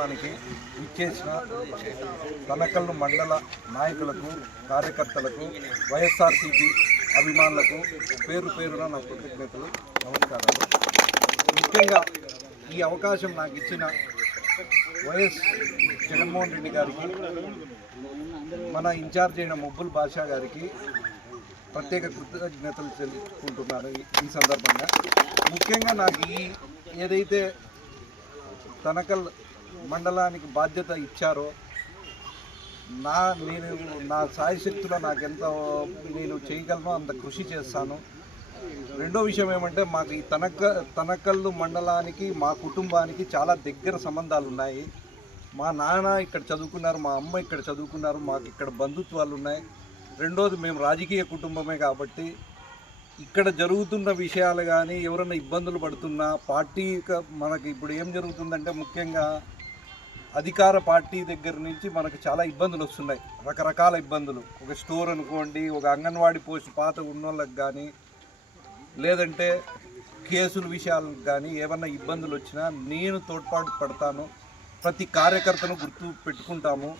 ఇచ్చేసిన తనకల్లు మండల నాయకులకు కార్యకర్తలకు వైఎస్ఆర్సీపీ అభిమానులకు పేరు పేరున నా కృతజ్ఞతలు నమస్కారాలు. ముఖ్యంగా ఈ అవకాశం నాకు ఇచ్చిన వైఎస్ జగన్మోహన్ రెడ్డి గారికి మన ఇన్ఛార్జ్ అయిన ముబ్బుల్ బాషా గారికి ప్రత్యేక కృతజ్ఞతలు తెలుపుకుంటున్నాను ఈ సందర్భంగా. ముఖ్యంగా నాకు ఈ ఏదైతే తనకల్ మండలానికి బాధ్యత ఇచ్చారో నా నేను నా సాయశక్తిలో నాకు ఎంత నేను చేయగలను అంత కృషి చేస్తాను. రెండో విషయం ఏమంటే మాకు ఈ తనక తనకల్లు మండలానికి మా కుటుంబానికి చాలా దగ్గర సంబంధాలు ఉన్నాయి మా నాన్న ఇక్కడ చదువుకున్నారు మా అమ్మ ఇక్కడ చదువుకున్నారు మాకు ఇక్కడ బంధుత్వాలు ఉన్నాయి. రెండోది మేము రాజకీయ కుటుంబమే కాబట్టి ఇక్కడ జరుగుతున్న విషయాలు కానీ ఎవరైనా ఇబ్బందులు పడుతున్నా పార్టీ మనకి ఇప్పుడు ఏం జరుగుతుందంటే ముఖ్యంగా అధికార పార్టీ దగ్గర నుంచి మనకు చాలా ఇబ్బందులు వస్తున్నాయి. రకరకాల ఇబ్బందులు. ఒక స్టోర్ అనుకోండి ఒక అంగన్వాడీ పోస్ట్ పాత ఉన్నోళ్ళకి కానీ లేదంటే కేసుల విషయాలకు కానీ ఏమన్నా ఇబ్బందులు వచ్చినా నేను తోడ్పాటు పడతాను. ప్రతి కార్యకర్తను గుర్తు పెట్టుకుంటాము.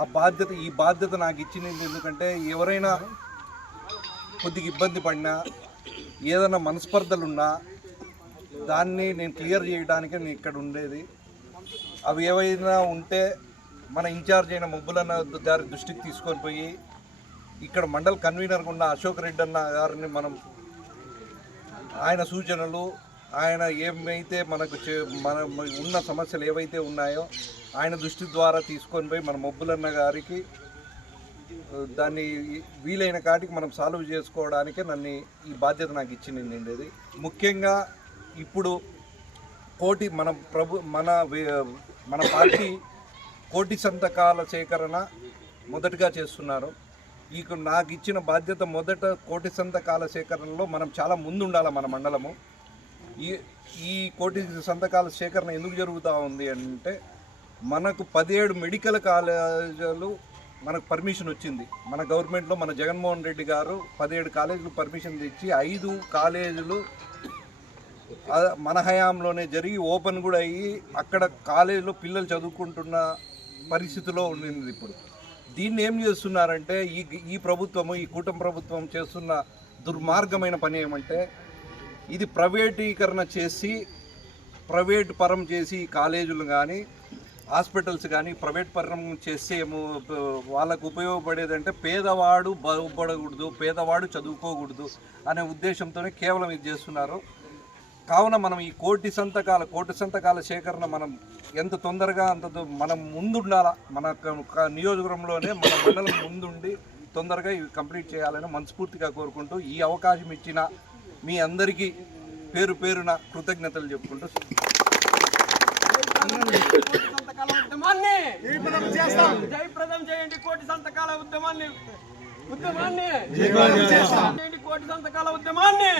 ఆ బాధ్యత ఈ బాధ్యత నాకు ఇచ్చింది ఎందుకంటే ఎవరైనా కొద్దిగా ఇబ్బంది పడినా ఏదైనా మనస్పర్ధలున్నా దాన్ని నేను క్లియర్ చేయడానికి నేను ఇక్కడ ఉండేది. అవి ఏవైనా ఉంటే మన ఇన్ఛార్జ్ అయిన ముబ్బులన్న గారి దృష్టికి తీసుకొని పోయి ఇక్కడ మండల్ కన్వీనర్గా ఉన్న అశోక్ రెడ్డి అన్న గారిని మనం ఆయన సూచనలు ఆయన ఏమైతే మనకు చే- మన ఉన్న సమస్యలు ఏవైతే ఉన్నాయో ఆయన దృష్టి ద్వారా తీసుకొని పోయి మన మొబ్బులన్న గారికి దాన్ని వీలైన కాటికి మనం సాల్వ్ చేసుకోవడానికే నన్ను ఈ బాధ్యత నాకు ఇచ్చింది ఉండేది. ముఖ్యంగా ఇప్పుడు కోటి మన ప్రభు మన మన పార్టీ కోటి సంతకాల సేకరణ మొదటగా చేస్తున్నారు. ఈ నాకు ఇచ్చిన బాధ్యత మొదట కోటి సంతకాల సేకరణలో మనం చాలా ముందు ఉండాలి మన మండలము. ఈ ఈ కోటి సంతకాల సేకరణ ఎందుకు జరుగుతూ ఉంది అంటే మనకు పదిహేడు మెడికల్ కాలేజీలు మనకు పర్మిషన్ వచ్చింది. మన గవర్నమెంట్లో మన జగన్మోహన్ రెడ్డి గారు పదిహేడు కాలేజీలు పర్మిషన్ తెచ్చి ఐదు కాలేజీలు మన హయాంలోనే జరిగి ఓపెన్ కూడా అయ్యి అక్కడ కాలేజీలో పిల్లలు చదువుకుంటున్న పరిస్థితిలో ఉండింది ఇప్పుడు. దీన్ని ఏం చేస్తున్నారంటే ఈ ఈ ప్రభుత్వము ఈ కూటమి ప్రభుత్వం చేస్తున్న దుర్మార్గమైన పని ఏమంటే ఇది ప్రైవేటీకరణ చేసి ప్రైవేట్ పరం చేసి కాలేజీలు కానీ హాస్పిటల్స్ కానీ ప్రైవేట్ పరం చేస్తే ఏమో వాళ్ళకు ఉపయోగపడేదంటే పేదవాడు బాగుపడకూడదు పేదవాడు చదువుకోకూడదు అనే ఉద్దేశంతోనే కేవలం ఇది చేస్తున్నారు. కావున మనం ఈ కోటి సంతకాల కోటి సంతకాల సేకరణ మనం ఎంత తొందరగా అంత మనం ముందుండాల? మన నియోజకవర్గంలోనే మన మండలం ముందుండి తొందరగా ఇవి కంప్లీట్ చేయాలని మనస్ఫూర్తిగా కోరుకుంటూ ఈ అవకాశం ఇచ్చిన మీ అందరికీ పేరు పేరున కృతజ్ఞతలు చెప్పుకుంటూ కోటి సంతకాల ఉద్యమాన్ని జయప్రదం చేయండి కోటి సంతకాల ఉద్యమాన్ని. ఉద్యమాన్ని. చేయండి కోటి సంతకాల ఉద్యమాన్ని.